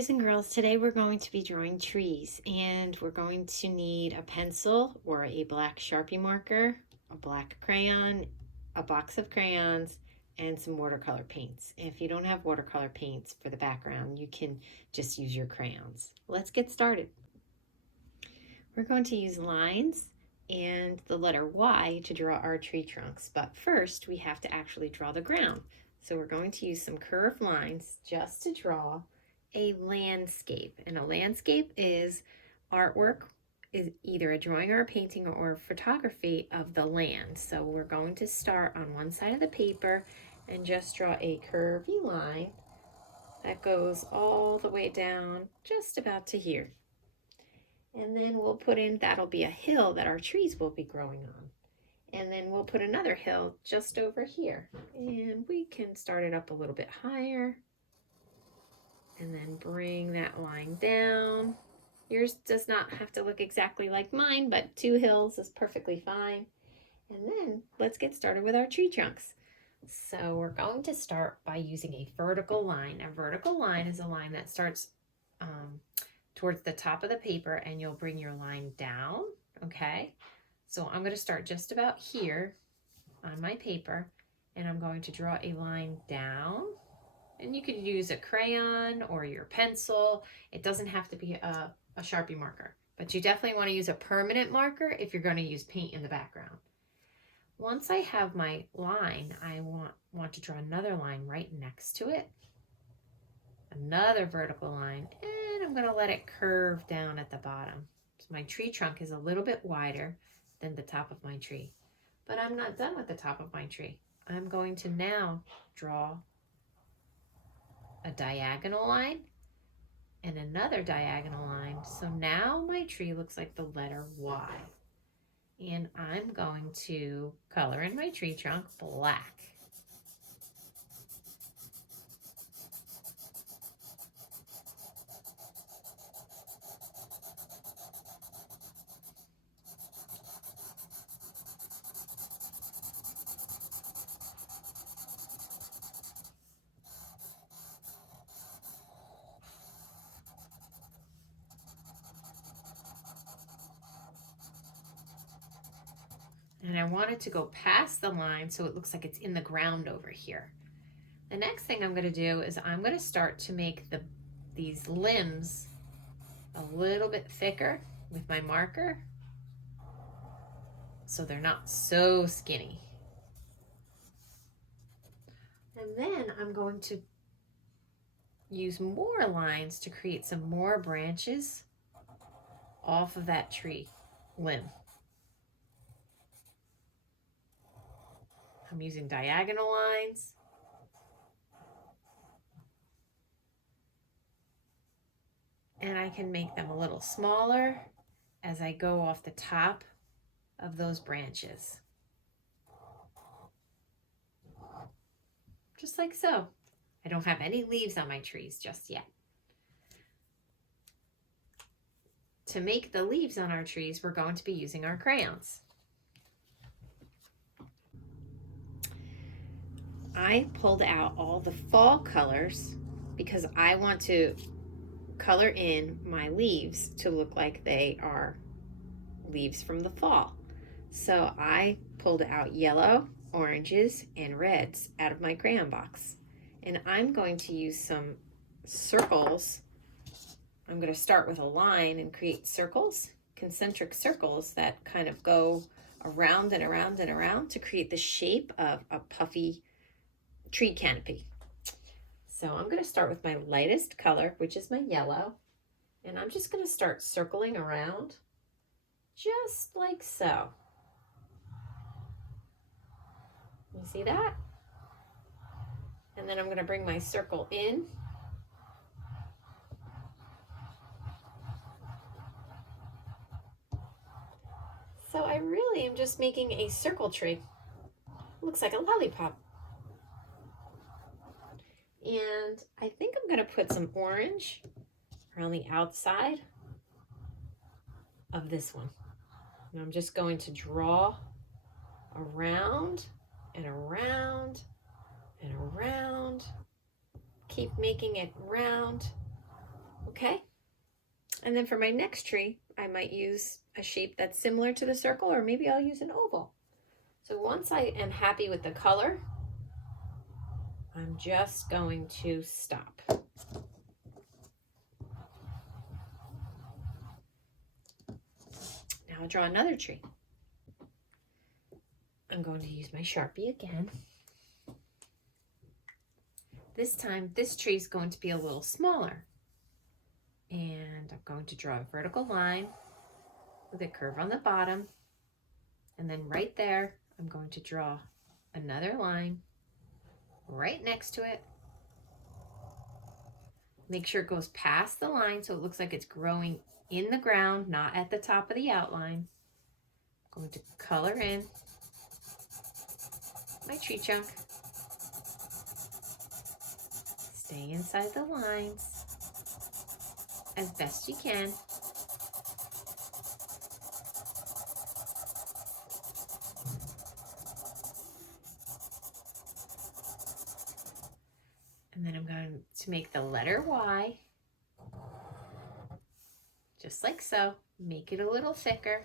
boys and girls, today we're going to be drawing trees, and we're going to need a pencil or a black Sharpie marker, a black crayon, a box of crayons, and some watercolor paints. If you don't have watercolor paints for the background, you can just use your crayons. Let's get started. We're going to use lines and the letter Y to draw our tree trunks, but first we have to actually draw the ground. So we're going to use some curved lines just to draw a landscape. And a landscape is artwork, is either a drawing or a painting or photography of the land. So we're going to start on one side of the paper and just draw a curvy line that goes all the way down just about to here. And then we'll put in, that'll be a hill that our trees will be growing on. And then we'll put another hill just over here. And we can start it up a little bit higher. And then bring that line down. Yours does not have to look exactly like mine, but 2 hills is perfectly fine. And then let's get started with our tree trunks. So we're going to start by using a vertical line. A vertical line is a line that starts towards the top of the paper, and you'll bring your line down, okay? So I'm going to start just about here on my paper, and I'm going to draw a line down. And you could use a crayon or your pencil. It doesn't have to be a Sharpie marker, but you definitely want to use a permanent marker if you're going to use paint in the background. Once I have my line, I want to draw another line right next to it. Another vertical line, and I'm going to let it curve down at the bottom. So my tree trunk is a little bit wider than the top of my tree. But I'm not done with the top of my tree. I'm going to now draw a diagonal line and another diagonal line. So now my tree looks like the letter Y. And I'm going to color in my tree trunk black. And I want it to go past the line so it looks like it's in the ground over here. The next thing I'm going to do is I'm going to start to make these limbs a little bit thicker with my marker so they're not so skinny. And then I'm going to use more lines to create some more branches off of that tree limb. I'm using diagonal lines. And I can make them a little smaller as I go off the top of those branches. Just like so. I don't have any leaves on my trees just yet. To make the leaves on our trees, we're going to be using our crayons. I pulled out all the fall colors because I want to color in my leaves to look like they are leaves from the fall. So I pulled out yellow, oranges, and reds out of my crayon box. And I'm going to use some circles. I'm going to start with a line and create circles, concentric circles that kind of go around and around and around to create the shape of a puffy tree canopy. So I'm going to start with my lightest color, which is my yellow, and I'm just going to start circling around just like so. You see that? And then I'm going to bring my circle in. So I really am just making a circle tree. Looks like a lollipop. And I think I'm going to put some orange around the outside of this one. And I'm just going to draw around and around and around. Keep making it round Okay, and then for my next tree, I might use a shape that's similar to the circle, or maybe I'll use an oval. So once I am happy with the color, I'm just going to stop. Now I'll draw another tree. I'm going to use my Sharpie again. This time, this tree is going to be a little smaller. And I'm going to draw a vertical line with a curve on the bottom. And then right there, I'm going to draw another line right next to it. Make sure it goes past the line so it looks like it's growing in the ground, not at the top of the outline. I'm going to color in my tree trunk. Stay inside the lines as best you can. And then I'm going to make the letter Y, just like so. Make it a little thicker.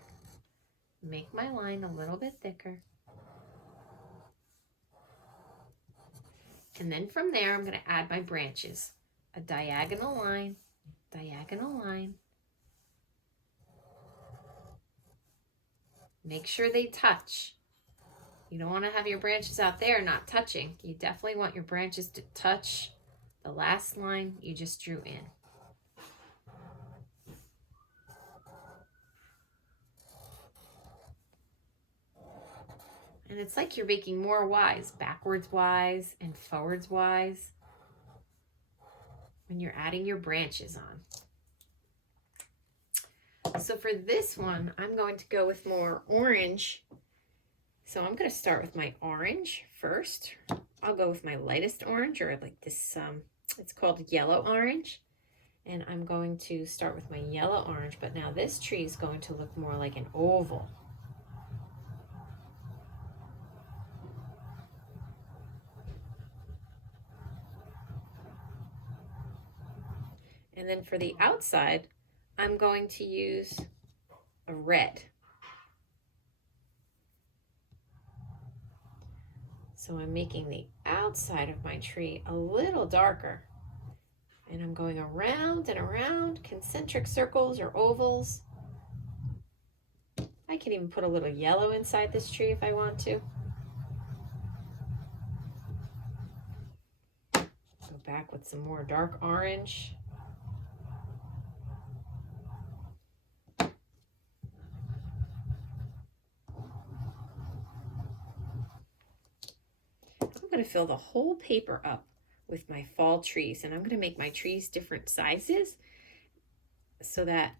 Make my line a little bit thicker. And then from there, I'm going to add my branches. A diagonal line, diagonal line. Make sure they touch. You don't want to have your branches out there not touching. You definitely want your branches to touch the last line you just drew in. And it's like you're making more Ys, backwards Ys and forwards Ys when you're adding your branches on. So for this one, I'm going to go with more orange. So I'm going to start with my orange first. I'll go with my lightest orange, or like this, it's called yellow orange. And I'm going to start with my yellow orange, but now this tree is going to look more like an oval. And then for the outside, I'm going to use a red. So I'm making the outside of my tree a little darker. And I'm going around and around, concentric circles or ovals. I can even put a little yellow inside this tree if I want to. Go back with some more dark orange. I'm going to fill the whole paper up with my fall trees, and I'm going to make my trees different sizes so that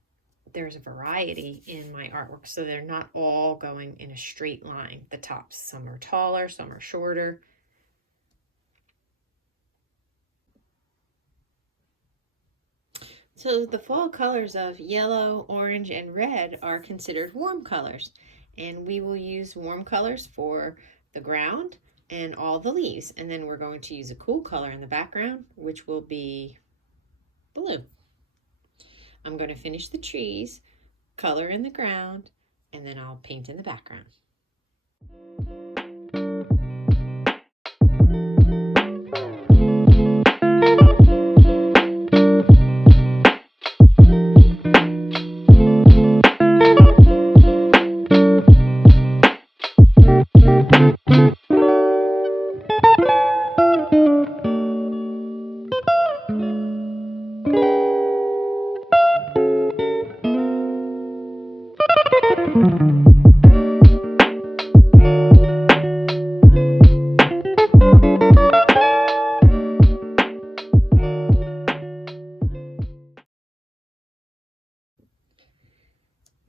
there's a variety in my artwork, so they're not all going in a straight line, the tops. Some are taller, some are shorter. So the fall colors of yellow, orange, and red are considered warm colors, and we will use warm colors for the ground and all the leaves, and then we're going to use a cool color in the background, which will be blue. I'm going to finish the trees, color in the ground, and then I'll paint in the background.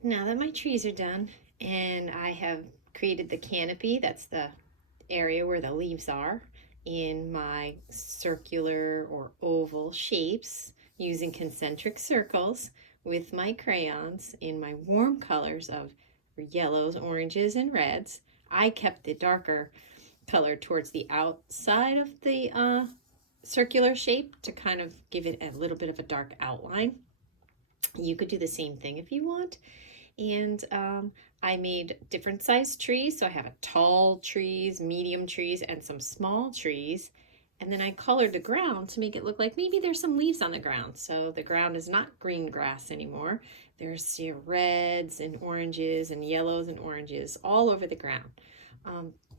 Now that my trees are done and I have created the canopy, that's the area where the leaves are, in my circular or oval shapes using concentric circles with my crayons in my warm colors of yellows, oranges, and reds. I kept the darker color towards the outside of the circular shape to kind of give it a little bit of a dark outline. You could do the same thing if you want. And I made different sized trees. So I have a tall trees, medium trees, and some small trees. And then I colored the ground to make it look like maybe there's some leaves on the ground. So the ground is not green grass anymore. There's reds and oranges and yellows and oranges all over the ground.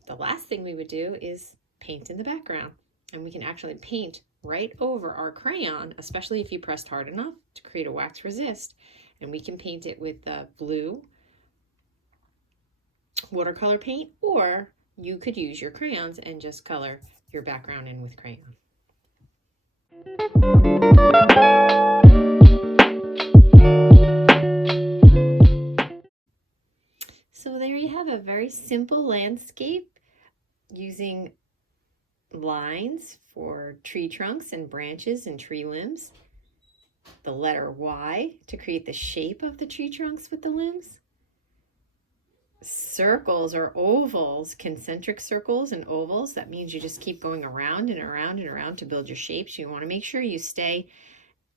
The last thing we would do is paint in the background. And we can actually paint right over our crayon, especially if you pressed hard enough to create a wax resist. And we can paint it with blue watercolor paint, or you could use your crayons and just color your background in with crayon. So there you have a very simple landscape using lines for tree trunks and branches and tree limbs. The letter Y to create the shape of the tree trunks with the limbs. Circles or ovals, concentric circles and ovals. That means you just keep going around and around and around to build your shapes. You want to make sure you stay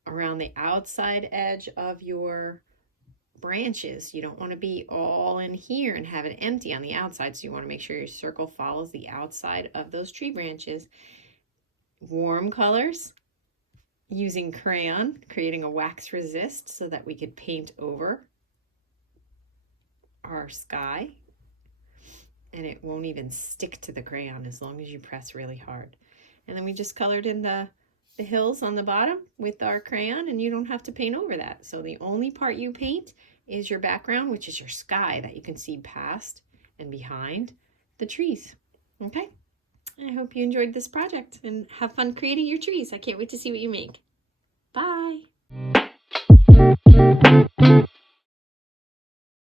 around the outside edge of your branches. You don't want to be all in here and have it empty on the outside. So you want to make sure your circle follows the outside of those tree branches. Warm colors using crayon, creating a wax resist so that we could paint over our sky, and it won't even stick to the crayon as long as you press really hard. And then we just colored in the hills on the bottom with our crayon, and you don't have to paint over that. So the only part you paint is your background, which is your sky that you can see past and behind the trees. Okay, I hope you enjoyed this project and have fun creating your trees. I can't wait to see what you make. Bye.